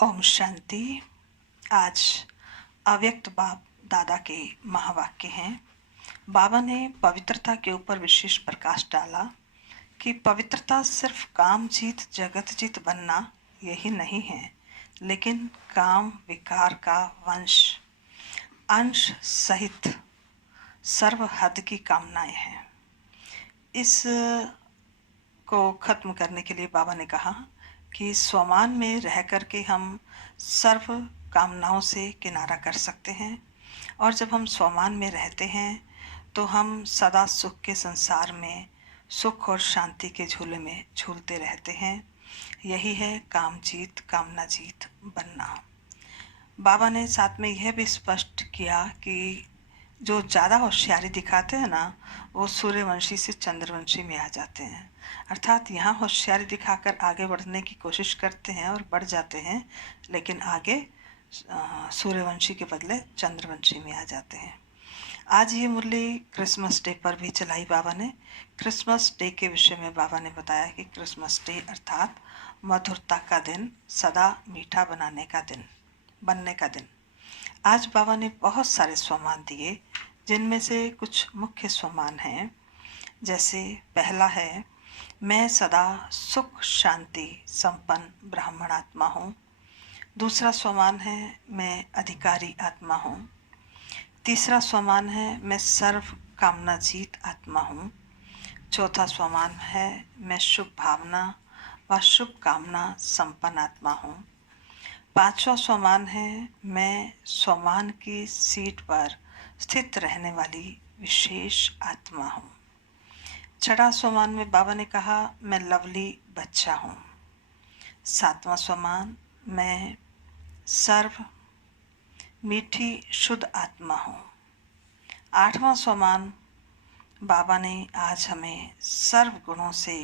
ओम शांति। आज अव्यक्त बाप दादा के महावाक्य हैं। बाबा ने पवित्रता के ऊपर विशेष प्रकाश डाला कि पवित्रता सिर्फ काम जीत जगत जीत बनना यही नहीं है, लेकिन काम विकार का वंश अंश सहित सर्व हद की कामनाएं हैं। इस को खत्म करने के लिए बाबा ने कहा कि स्वमान में रह कर के हम सर्व कामनाओं से किनारा कर सकते हैं, और जब हम स्वमान में रहते हैं तो हम सदा सुख के संसार में सुख और शांति के झूले में झूलते रहते हैं। यही है काम जीत कामना जीत बनना। बाबा ने साथ में यह भी स्पष्ट किया कि जो ज़्यादा होशियारी दिखाते हैं ना, वो सूर्यवंशी से चंद्रवंशी में आ जाते हैं। अर्थात यहाँ होशियारी दिखाकर आगे बढ़ने की कोशिश करते हैं और बढ़ जाते हैं, लेकिन आगे सूर्यवंशी के बदले चंद्रवंशी में आ जाते हैं। आज ये मुरली क्रिसमस डे पर भी चलाई बाबा ने। क्रिसमस डे के विषय में बाबा ने बताया कि क्रिसमस डे अर्थात मधुरता का दिन, सदा मीठा बनने का दिन। आज बाबा ने बहुत सारे स्वमान दिए, जिनमें से कुछ मुख्य स्वमान हैं। जैसे पहला है, मैं सदा सुख शांति संपन्न ब्राह्मण आत्मा हूँ। दूसरा स्वमान है, मैं अधिकारी आत्मा हूँ। तीसरा स्वमान है, मैं सर्व कामना जीत आत्मा हूँ। चौथा स्वमान है, मैं शुभ भावना व शुभ कामना संपन्न आत्मा हूँ। पांचवा स्वमान है, मैं स्वमान की सीट पर स्थित रहने वाली विशेष आत्मा हूँ। छठा स्वमान में बाबा ने कहा, मैं लवली बच्चा हूँ। सातवां स्वमान, मैं सर्व मीठी शुद्ध आत्मा हूँ। आठवां स्वमान, बाबा ने आज हमें सर्व गुणों से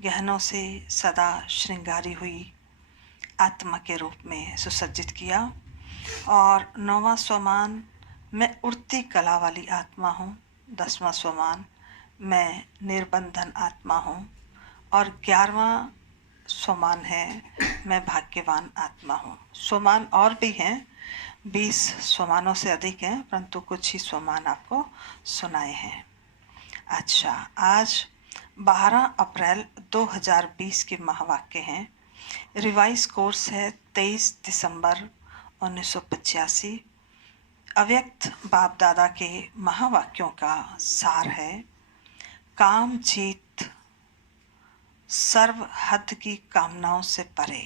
गहनों से सदा श्रृंगारी हुई आत्मा के रूप में सुसज्जित किया। और नौवां स्वमान, मैं उड़ती कला वाली आत्मा हूँ। 10वां स्वमान, मैं निर्बंधन आत्मा हूँ। और 11वां स्वमान है, मैं भाग्यवान आत्मा हूँ। स्वमान और भी हैं, 20 स्वमानों से अधिक हैं, परंतु कुछ ही स्वमान आपको सुनाए हैं। अच्छा, आज 12 अप्रैल 2020 के महावाक्य हैं। रिवाइज कोर्स है 23 दिसंबर 1985। अव्यक्त बाप दादा के महावाक्यों का सार है, काम जीत सर्व हद की कामनाओं से परे।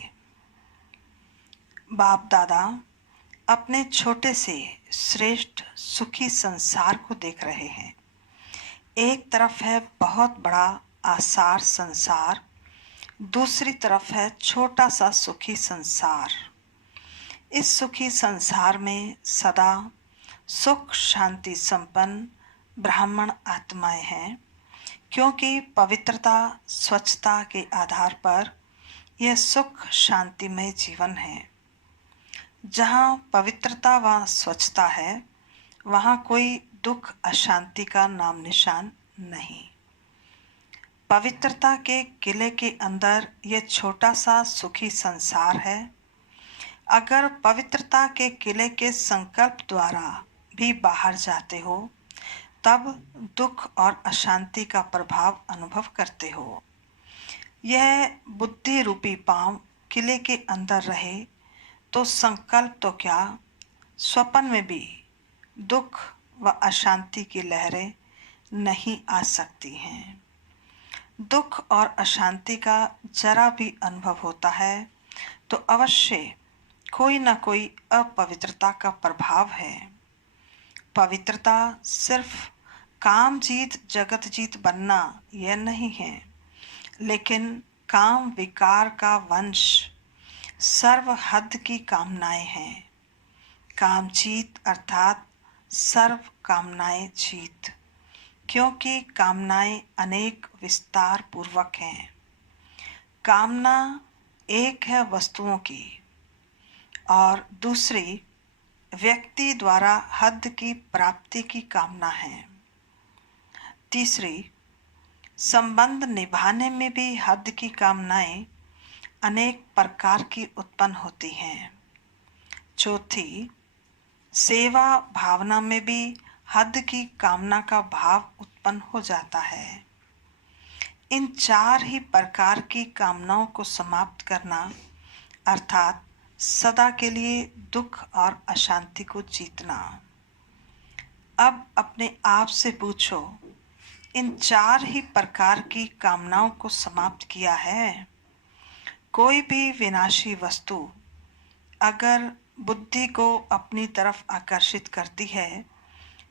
बाप दादा अपने छोटे से श्रेष्ठ सुखी संसार को देख रहे हैं। एक तरफ है बहुत बड़ा आसार संसार, दूसरी तरफ है छोटा सा सुखी संसार। इस सुखी संसार में सदा सुख शांति संपन्न ब्राह्मण आत्माएं हैं, क्योंकि पवित्रता स्वच्छता के आधार पर यह सुख शांतिमय जीवन है। जहाँ पवित्रता व स्वच्छता है, वहाँ कोई दुख अशांति का नाम निशान नहीं। पवित्रता के किले के अंदर यह छोटा सा सुखी संसार है। अगर पवित्रता के किले के संकल्प द्वारा भी बाहर जाते हो, तब दुख और अशांति का प्रभाव अनुभव करते हो। यह बुद्धि रूपी पांव किले के अंदर रहे तो संकल्प तो क्या, स्वप्न में भी दुख व अशांति की लहरें नहीं आ सकती हैं। दुख और अशांति का जरा भी अनुभव होता है तो अवश्य कोई न कोई अपवित्रता का प्रभाव है। पवित्रता सिर्फ काम जीत जगत जीत बनना यह नहीं है, लेकिन काम विकार का वंश सर्व हद की कामनाएं हैं। काम जीत अर्थात सर्व कामनाएं जीत, क्योंकि कामनाएं अनेक विस्तार पूर्वक हैं। कामना एक है वस्तुओं की, और दूसरी व्यक्ति द्वारा हद की प्राप्ति की कामना है। तीसरी संबंध निभाने में भी हद की कामनाएं अनेक प्रकार की उत्पन्न होती हैं। चौथी, सेवा भावना में भी हद की कामना का भाव उत्पन्न हो जाता है। इन चार ही प्रकार की कामनाओं को समाप्त करना अर्थात सदा के लिए दुख और अशांति को जीतना। अब अपने आप से पूछो, इन चार ही प्रकार की कामनाओं को समाप्त किया है? कोई भी विनाशी वस्तु अगर बुद्धि को अपनी तरफ आकर्षित करती है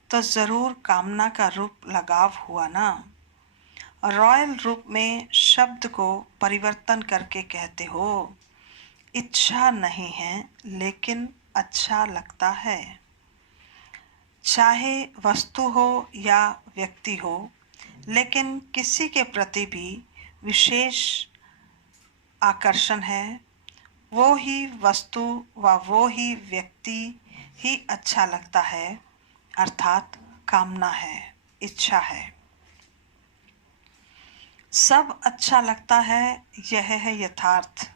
तो जरूर कामना का रूप लगाव हुआ ना। रॉयल रूप में शब्द को परिवर्तन करके कहते हो, इच्छा नहीं है लेकिन अच्छा लगता है। चाहे वस्तु हो या व्यक्ति हो, लेकिन किसी के प्रति भी विशेष आकर्षण है। वो ही वस्तु व वो ही व्यक्ति ही अच्छा लगता है, अर्थात कामना है, इच्छा है। सब अच्छा लगता है, यह है यथार्थ।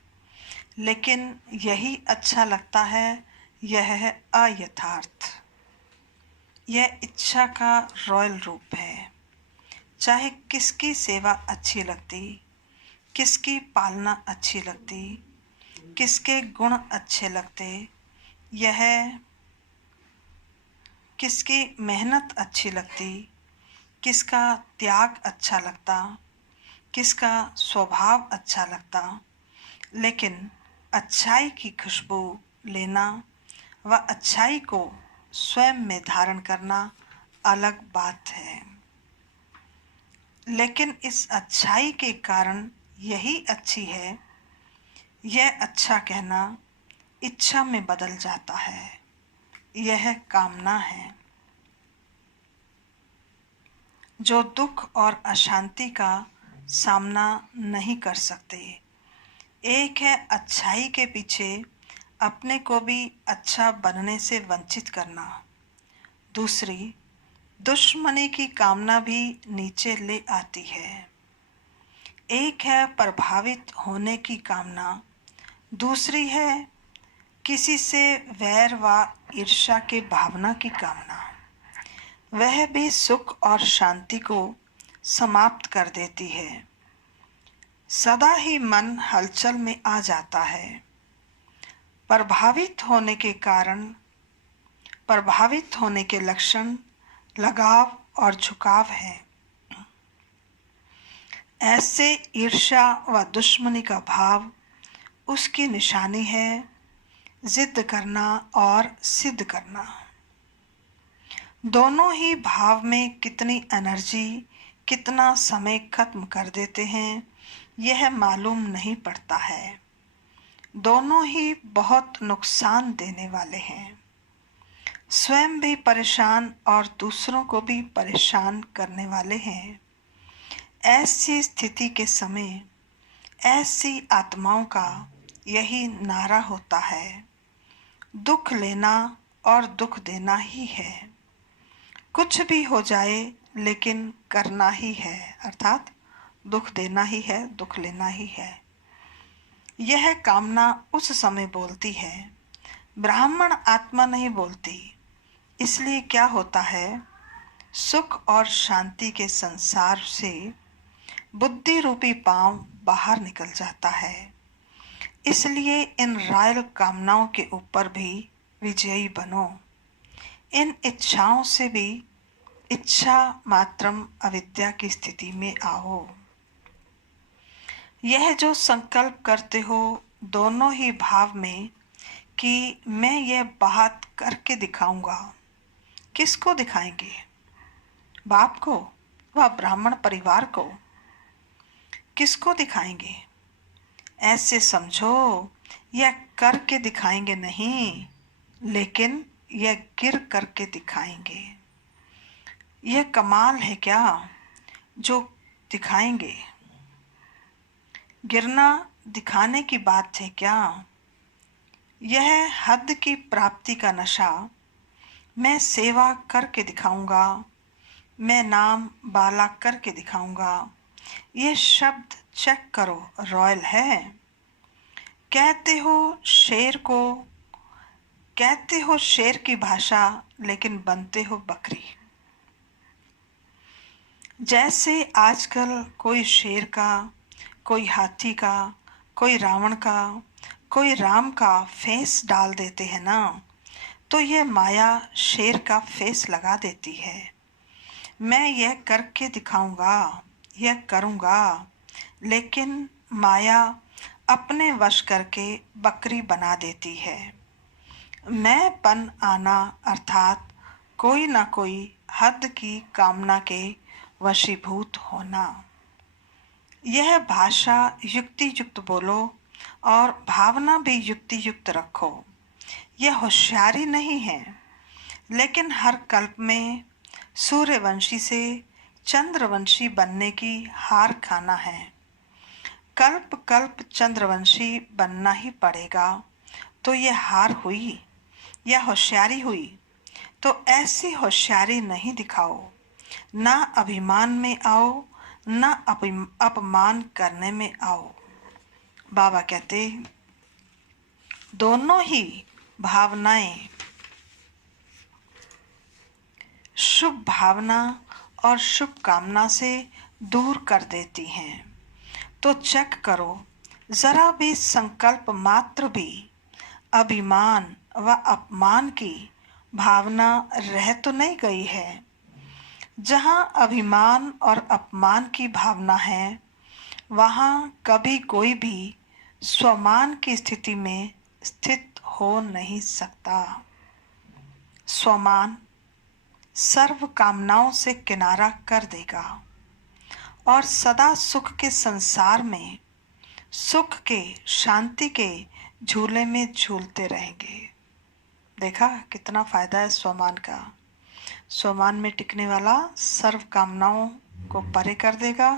लेकिन यही अच्छा लगता है, यह है अयथार्थ। यह इच्छा का रॉयल रूप है। चाहे किसकी सेवा अच्छी लगती, किसकी पालना अच्छी लगती, किसके गुण अच्छे लगते, यह किसकी मेहनत अच्छी लगती, किसका त्याग अच्छा लगता, किसका स्वभाव अच्छा लगता, लेकिन अच्छाई की खुशबू लेना व अच्छाई को स्वयं में धारण करना अलग बात है। लेकिन इस अच्छाई के कारण यही अच्छी है, यह अच्छा कहना इच्छा में बदल जाता है। यह कामना है। जो दुख और अशांति का सामना नहीं कर सकते। एक है अच्छाई के पीछे अपने को भी अच्छा बनने से वंचित करना। दूसरी, दुश्मनी की कामना भी नीचे ले आती है। एक है प्रभावित होने की कामना, दूसरी है किसी से वैर व ईर्ष्या के भावना की कामना। वह भी सुख और शांति को समाप्त कर देती है। सदा ही मन हलचल में आ जाता है। प्रभावित होने के लक्षण लगाव और झुकाव है। ऐसे ईर्ष्या व दुश्मनी का भाव उसकी निशानी है, जिद करना और सिद्ध करना। दोनों ही भाव में कितनी एनर्जी, कितना समय खत्म कर देते हैं, यह मालूम नहीं पड़ता है। दोनों ही बहुत नुकसान देने वाले हैं। स्वयं भी परेशान और दूसरों को भी परेशान करने वाले हैं। ऐसी स्थिति के समय ऐसी आत्माओं का यही नारा होता है, दुख लेना और दुख देना ही है। कुछ भी हो जाए लेकिन करना ही है, अर्थात दुख देना ही है, दुख लेना ही है। यह कामना उस समय बोलती है, ब्राह्मण आत्मा नहीं बोलती। इसलिए क्या होता है, सुख और शांति के संसार से बुद्धि रूपी पांव बाहर निकल जाता है। इसलिए इन रॉयल कामनाओं के ऊपर भी विजयी बनो। इन इच्छाओं से भी इच्छा मात्रम अविद्या की स्थिति में आओ। यह जो संकल्प करते हो दोनों ही भाव में कि मैं यह बात करके दिखाऊंगा, किसको दिखाएंगे? बाप को व ब्राह्मण परिवार को? किसको दिखाएंगे? ऐसे समझो, यह करके दिखाएंगे नहीं, लेकिन यह गिर करके दिखाएंगे। यह कमाल है क्या जो दिखाएंगे? गिरना दिखाने की बात है क्या? यह हद की प्राप्ति का नशा। मैं सेवा करके दिखाऊंगा, मैं नाम बाला करके दिखाऊंगा। ये शब्द चेक करो, रॉयल है। कहते हो शेर को, कहते हो शेर की भाषा, लेकिन बनते हो बकरी। जैसे आजकल कोई शेर का, कोई हाथी का, कोई रावण का, कोई राम का फेस डाल देते हैं ना, तो यह माया शेर का फेस लगा देती है। मैं यह करके दिखाऊंगा, यह करूंगा, लेकिन माया अपने वश करके बकरी बना देती है। मैंपन आना अर्थात कोई ना कोई हद की कामना के वशीभूत होना। यह भाषा युक्ति युक्त बोलो और भावना भी युक्ति युक्त रखो। यह होशियारी नहीं है, लेकिन हर कल्प में सूर्यवंशी से चंद्रवंशी बनने की हार खाना है। कल्प कल्प चंद्रवंशी बनना ही पड़ेगा। तो यह हार हुई या होशियारी हुई? तो ऐसी होशियारी नहीं दिखाओ। ना अभिमान में आओ, ना अपमान करने में आओ। बाबा कहते दोनों ही भावनाएं शुभ भावना और शुभ कामना से दूर कर देती हैं। तो चेक करो, जरा भी संकल्प मात्र भी अभिमान व अपमान की भावना रह तो नहीं गई है। जहाँ अभिमान और अपमान की भावना है, वहाँ कभी कोई भी स्वमान की स्थिति में स्थित हो नहीं सकता। स्वमान सर्व कामनाओं से किनारा कर देगा और सदा सुख के संसार में, सुख के, शांति के झूले में झूलते रहेंगे। देखा कितना फायदा है स्वमान का। स्वमान में टिकने वाला सर्व कामनाओं को परे कर देगा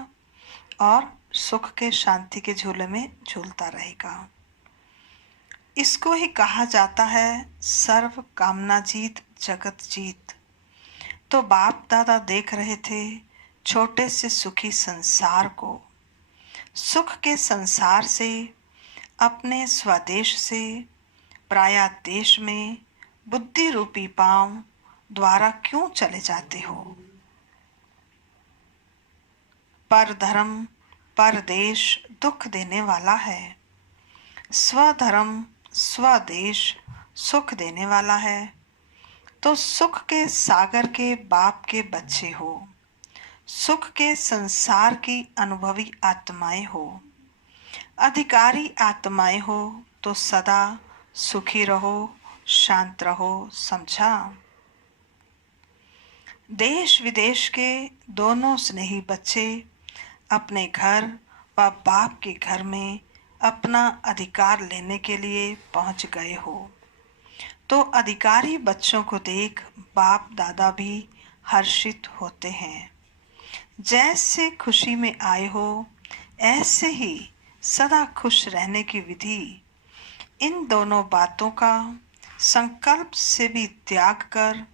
और सुख के, शांति के झूले में झूलता रहेगा। इसको ही कहा जाता है सर्व कामना जीत जगत जीत। तो बाप दादा देख रहे थे छोटे से सुखी संसार को, सुख के संसार से अपने स्वदेश से पराया देश में बुद्धि रूपी पांव द्वारा क्यों चले जाते हो? पर धर्म परदेश दुख देने वाला है, स्वधर्म स्वदेश सुख देने वाला है। तो सुख के सागर के बाप के बच्चे हो, सुख के संसार की अनुभवी आत्माएं हो, अधिकारी आत्माएं हो, तो सदा सुखी रहो, शांत रहो। समझा? देश विदेश के दोनों स्नेही बच्चे अपने घर व बाप के घर में अपना अधिकार लेने के लिए पहुंच गए हो। तो अधिकारी बच्चों को देख बाप दादा भी हर्षित होते हैं। जैसे खुशी में आए हो, ऐसे ही सदा खुश रहने की विधि। इन दोनों बातों का संकल्प से भी त्याग कर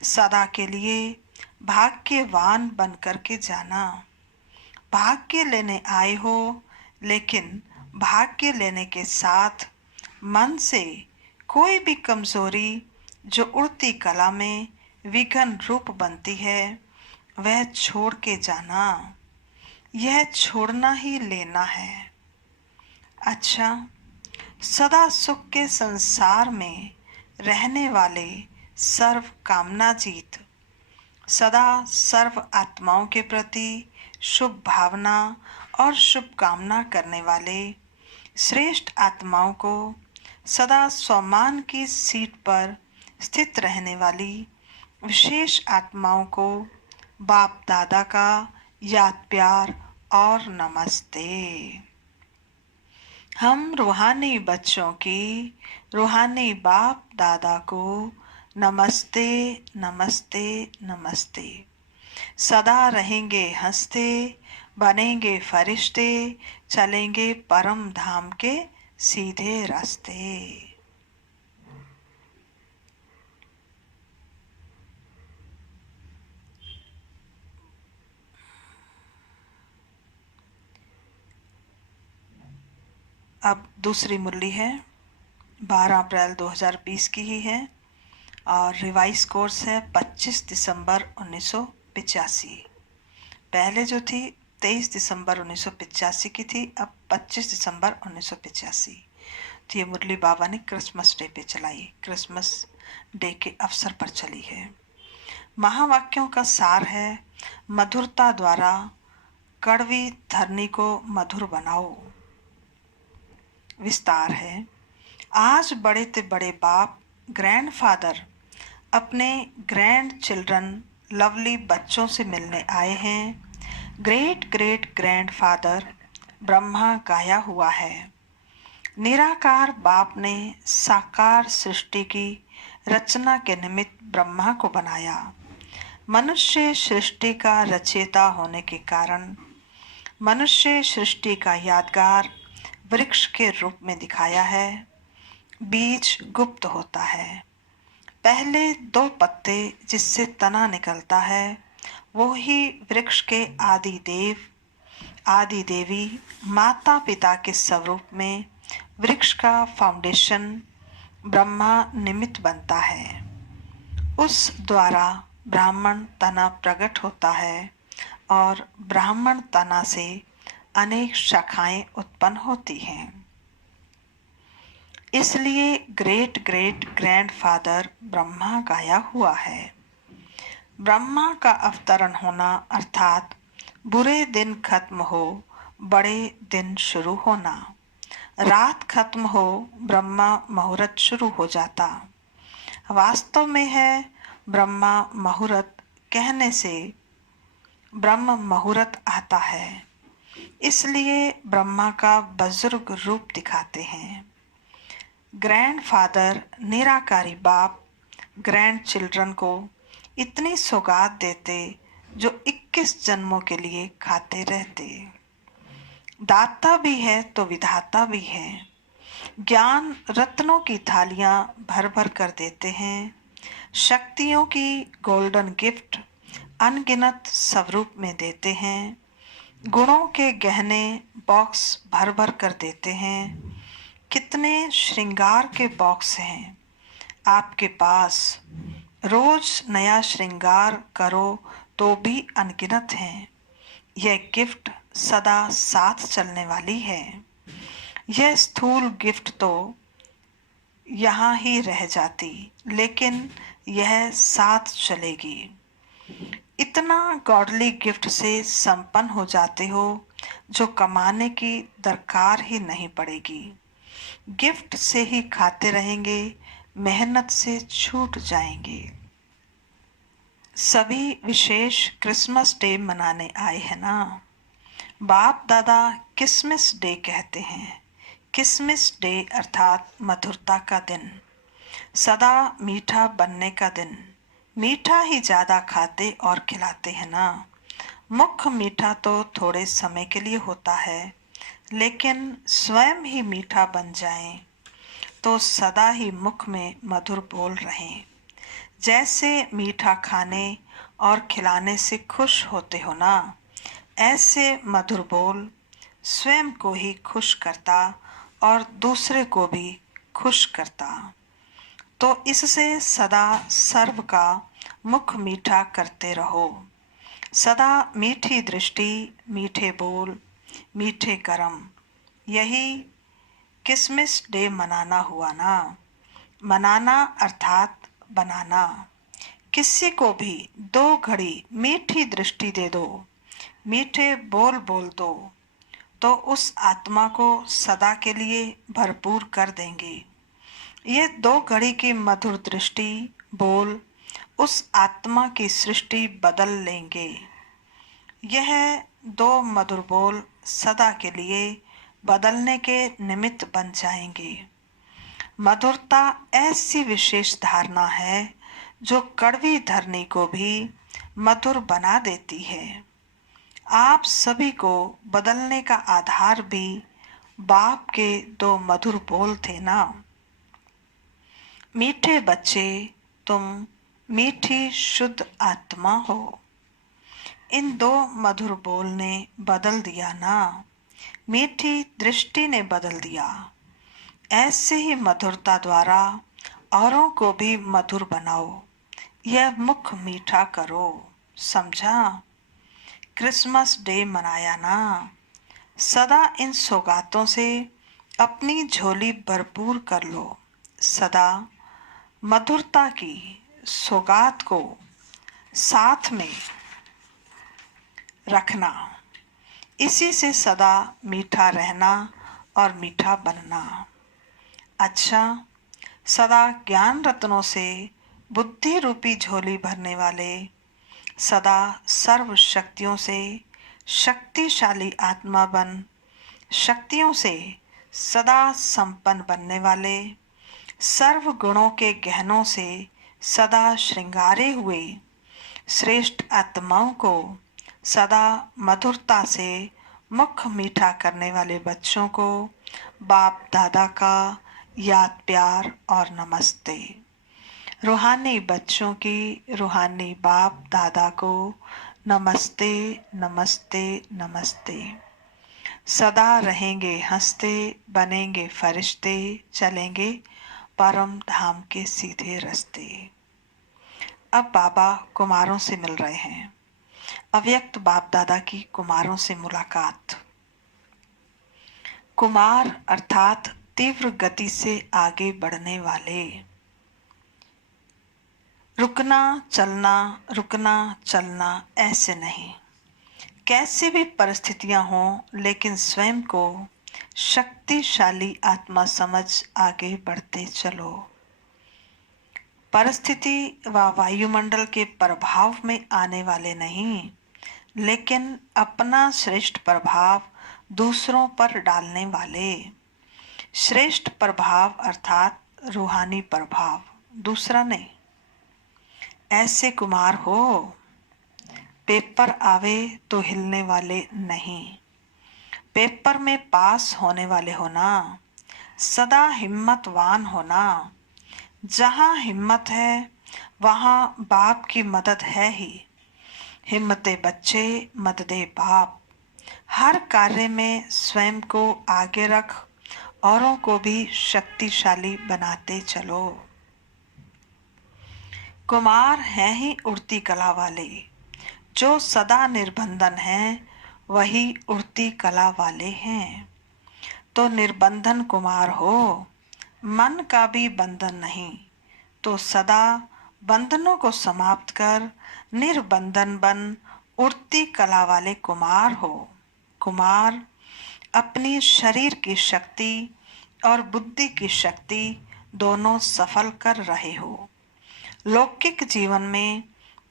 सदा के लिए भाग्यवान बन कर के जाना। भाग्य लेने आए हो, लेकिन भाग्य लेने के साथ मन से कोई भी कमजोरी जो उड़ती कला में विघन रूप बनती है, वह छोड़ के जाना। यह छोड़ना ही लेना है। अच्छा, सदा सुख के संसार में रहने वाले सर्व कामना जीत, सदा सर्व आत्माओं के प्रति शुभ भावना और शुभ कामना करने वाले श्रेष्ठ आत्माओं को, सदा स्वमान की सीट पर स्थित रहने वाली विशेष आत्माओं को बाप दादा का याद प्यार और नमस्ते। हम रूहानी बच्चों की रूहानी बाप दादा को नमस्ते नमस्ते नमस्ते। सदा रहेंगे हंसते, बनेंगे फरिश्ते, चलेंगे परम धाम के सीधे रास्ते। अब दूसरी मुरली है, 12 अप्रैल 2020 की ही है और रिवाइज कोर्स है 25 दिसंबर 1985। पहले जो थी 23 दिसंबर 1985 की थी, अब 25 दिसंबर 1985। तो ये मुरली बाबा ने क्रिसमस डे पे चलाई, क्रिसमस डे के अवसर पर चली है। महावाक्यों का सार है, मधुरता द्वारा कड़वी धरनी को मधुर बनाओ। विस्तार है, आज बड़े ते बड़े बाप ग्रैंडफादर अपने ग्रैंड चिल्ड्रन लवली बच्चों से मिलने आए हैं। ग्रेट ग्रेट ग्रैंडफादर ब्रह्मा गाया हुआ है। निराकार बाप ने साकार सृष्टि की रचना के निमित्त ब्रह्मा को बनाया। मनुष्य सृष्टि का रचयिता होने के कारण मनुष्य सृष्टि का यादगार वृक्ष के रूप में दिखाया है। बीज गुप्त होता है, पहले 2 पत्ते जिससे तना निकलता है, वो ही वृक्ष के आदि देव आदि देवी माता पिता के स्वरूप में वृक्ष का फाउंडेशन ब्रह्मा निमित्त बनता है। उस द्वारा ब्राह्मण तना प्रकट होता है और ब्राह्मण तना से अनेक शाखाएं उत्पन्न होती हैं। इसलिए ग्रेट ग्रेट ग्रैंडफादर ब्रह्मा गाया हुआ है। ब्रह्मा का अवतरण होना अर्थात बुरे दिन खत्म हो, बड़े दिन शुरू होना। रात खत्म हो, ब्रह्मा मुहूर्त शुरू हो जाता। वास्तव में है ब्रह्मा मुहूर्त कहने से ब्रह्म मुहूर्त आता है, इसलिए ब्रह्मा का बुजुर्ग रूप दिखाते हैं। ग्रैंडफादर निराकारी बाप ग्रैंड चिल्ड्रन को इतनी सौगात देते जो 21 जन्मों के लिए खाते रहते। दाता भी है तो विधाता भी है। ज्ञान रत्नों की थालियां भर भर कर देते हैं। शक्तियों की गोल्डन गिफ्ट अनगिनत स्वरूप में देते हैं। गुणों के गहने बॉक्स भर भर कर देते हैं। कितने श्रृंगार के बॉक्स हैं आपके पास, रोज नया श्रृंगार करो तो भी अनगिनत हैं। यह गिफ्ट सदा साथ चलने वाली है। यह स्थूल गिफ्ट तो यहाँ ही रह जाती, लेकिन यह साथ चलेगी। इतना गॉडली गिफ्ट से संपन्न हो जाते हो जो कमाने की दरकार ही नहीं पड़ेगी। गिफ्ट से ही खाते रहेंगे, मेहनत से छूट जाएंगे। सभी विशेष क्रिसमस डे मनाने आए हैं ना। बाप दादा किसमिस डे कहते हैं। किसमिस डे अर्थात मधुरता का दिन, सदा मीठा बनने का दिन। मीठा ही ज़्यादा खाते और खिलाते हैं ना। मुख्य मीठा तो थोड़े समय के लिए होता है, लेकिन स्वयं ही मीठा बन जाएं तो सदा ही मुख में मधुर बोल रहें। जैसे मीठा खाने और खिलाने से खुश होते हो ना, ऐसे मधुर बोल स्वयं को ही खुश करता और दूसरे को भी खुश करता। तो इससे सदा सर्व का मुख मीठा करते रहो। सदा मीठी दृष्टि, मीठे बोल, मीठे कर्म। यही किसमिस डे मनाना हुआ ना। मनाना अर्थात बनाना। किसी को भी 2 घड़ी मीठी दृष्टि दे दो, मीठे बोल बोल दो, तो उस आत्मा को सदा के लिए भरपूर कर देंगे। ये 2 घड़ी की मधुर दृष्टि बोल उस आत्मा की सृष्टि बदल लेंगे। यह 2 मधुर बोल सदा के लिए बदलने के निमित्त बन जाएंगे। मधुरता ऐसी विशेष धारणा है जो कड़वी धरनी को भी मधुर बना देती है। आप सभी को बदलने का आधार भी बाप के 2 मधुर बोल थे ना। मीठे बच्चे, तुम मीठी शुद्ध आत्मा हो। इन 2 मधुर बोल ने बदल दिया ना। मीठी दृष्टि ने बदल दिया। ऐसे ही मधुरता द्वारा औरों को भी मधुर बनाओ। यह मुख मीठा करो। समझा? क्रिसमस डे मनाया ना? सदा इन सौगातों से अपनी झोली भरपूर कर लो। सदा मधुरता की सौगात को साथ में रखना। इसी से सदा मीठा रहना और मीठा बनना। अच्छा, सदा ज्ञान रत्नों से बुद्धि रूपी झोली भरने वाले, सदा सर्व शक्तियों से शक्तिशाली आत्मा बन, शक्तियों से सदा संपन्न बनने वाले, सर्व गुणों के गहनों से सदा श्रृंगारे हुए श्रेष्ठ आत्माओं को सदा मधुरता से मुख मीठा करने वाले बच्चों को बाप दादा का याद प्यार और नमस्ते। रूहानी बच्चों की रूहानी बाप दादा को नमस्ते नमस्ते नमस्ते। सदा रहेंगे हंसते, बनेंगे फरिश्ते, चलेंगे परम धाम के सीधे रास्ते। अब बाबा कुमारों से मिल रहे हैं। अव्यक्त बाप दादा की कुमारों से मुलाकात। कुमार अर्थात तीव्र गति से आगे बढ़ने वाले। रुकना चलना ऐसे नहीं। कैसे भी परिस्थितियां हों, लेकिन स्वयं को शक्तिशाली आत्मा समझ आगे बढ़ते चलो। परिस्थिति व वायुमंडल के प्रभाव में आने वाले नहीं, लेकिन अपना श्रेष्ठ प्रभाव दूसरों पर डालने वाले। श्रेष्ठ प्रभाव अर्थात रूहानी प्रभाव, दूसरा नहीं। ऐसे कुमार हो, पेपर आवे तो हिलने वाले नहीं। पेपर में पास होने वाले होना, सदा हिम्मतवान होना। जहाँ हिम्मत है वहाँ बाप की मदद है ही। हिम्मते बच्चे मददे बाप। हर कार्य में स्वयं को आगे रख, औरों को भी शक्तिशाली बनाते चलो। कुमार हैं ही उड़ती कला वाले। जो सदा निर्बंधन हैं वही उड़ती कला वाले हैं। तो निर्बंधन कुमार हो, मन का भी बंधन नहीं। तो सदा बंधनों को समाप्त कर निर्बंधन बन उड़ती कला वाले कुमार हो। कुमार अपनी शरीर की शक्ति और बुद्धि की शक्ति दोनों सफल कर रहे हो। लौकिक जीवन में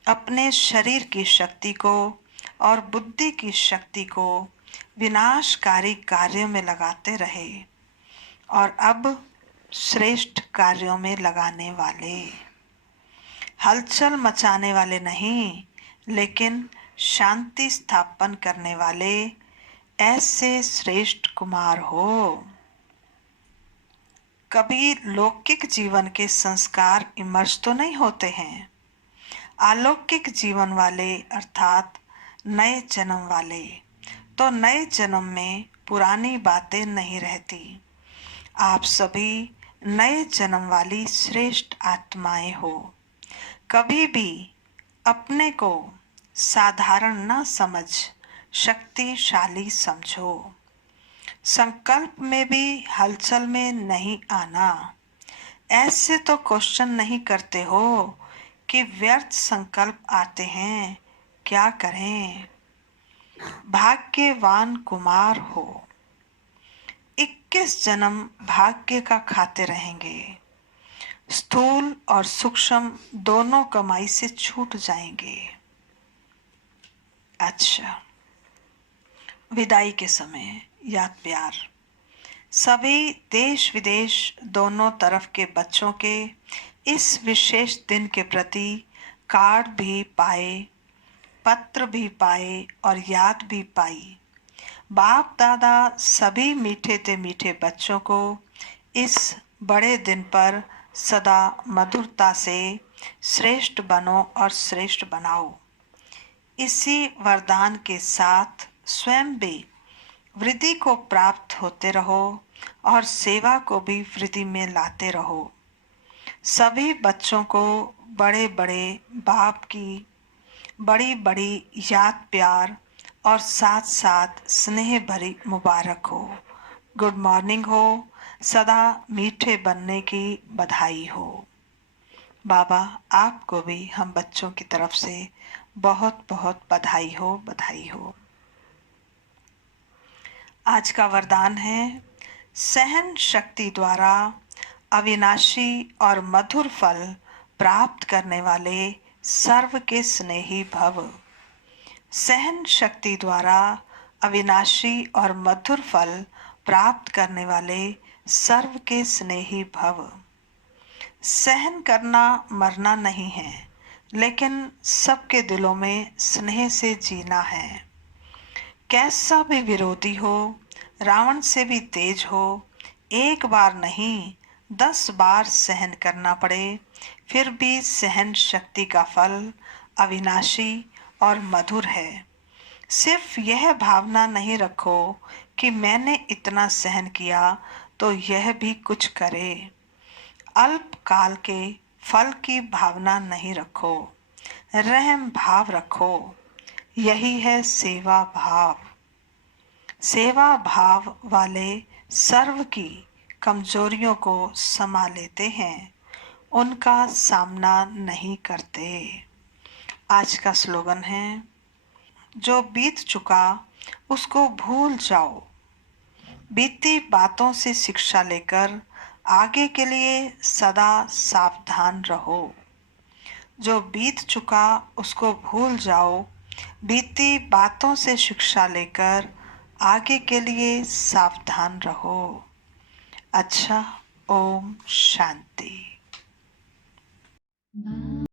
अपने शरीर की शक्ति को और बुद्धि की शक्ति को विनाशकारी कार्यों में लगाते रहे, और अब श्रेष्ठ कार्यों में लगाने वाले। हलचल मचाने वाले नहीं, लेकिन शांति स्थापन करने वाले ऐसे श्रेष्ठ कुमार हो। कभी लौकिक जीवन के संस्कार इमर्ज तो नहीं होते हैं। अलौकिक जीवन वाले अर्थात नए जन्म वाले, तो नए जन्म में पुरानी बातें नहीं रहती। आप सभी नए जन्म वाली श्रेष्ठ आत्माएं हो। कभी भी अपने को साधारण न समझ शक्तिशाली समझो। संकल्प में भी हलचल में नहीं आना। ऐसे तो क्वेश्चन नहीं करते हो कि व्यर्थ संकल्प आते हैं, क्या करें। भाग्यवान कुमार हो। 21 जन्म भाग्य का खाते रहेंगे। स्थूल और सूक्ष्म दोनों कमाई से छूट जाएंगे। अच्छा, विदाई के समय याद प्यार। सभी देश विदेश दोनों तरफ के बच्चों के इस विशेष दिन के प्रति कार्ड भी पाए, पत्र भी पाए और याद भी पाई। बाप दादा सभी मीठे ते मीठे बच्चों को इस बड़े दिन पर सदा मधुरता से श्रेष्ठ बनो और श्रेष्ठ बनाओ। इसी वरदान के साथ स्वयं भी वृद्धि को प्राप्त होते रहो और सेवा को भी वृद्धि में लाते रहो। सभी बच्चों को बड़े बड़े बाप की बड़ी बड़ी याद प्यार और साथ साथ स्नेह भरी मुबारक हो, गुड मॉर्निंग हो, सदा मीठे बनने की बधाई हो। बाबा, आपको भी हम बच्चों की तरफ से बहुत बहुत बधाई हो, बधाई हो। आज का वरदान है, सहन शक्ति द्वारा अविनाशी और मधुर फल प्राप्त करने वाले सर्व के स्नेही भव। सहन शक्ति द्वारा अविनाशी और मधुर फल प्राप्त करने वाले सर्व के स्नेही भव। सहन करना मरना नहीं है, लेकिन सबके दिलों में स्नेह से जीना है। कैसा भी विरोधी हो, रावण से भी तेज हो, एक बार नहीं 10 बार सहन करना पड़े, फिर भी सहन शक्ति का फल अविनाशी और मधुर है। सिर्फ यह भावना नहीं रखो कि मैंने इतना सहन किया तो यह भी कुछ करे। अल्प काल के फल की भावना नहीं रखो, रहम भाव रखो। यही है सेवा भाव। सेवा भाव वाले सर्व की कमजोरियों को समा लेते हैं, उनका सामना नहीं करते। आज का स्लोगन है, जो बीत चुका उसको भूल जाओ। बीती बातों से शिक्षा लेकर आगे के लिए सदा सावधान रहो। जो बीत चुका उसको भूल जाओ, बीती बातों से शिक्षा लेकर आगे के लिए सावधान रहो। अच्छा, ओम शांति।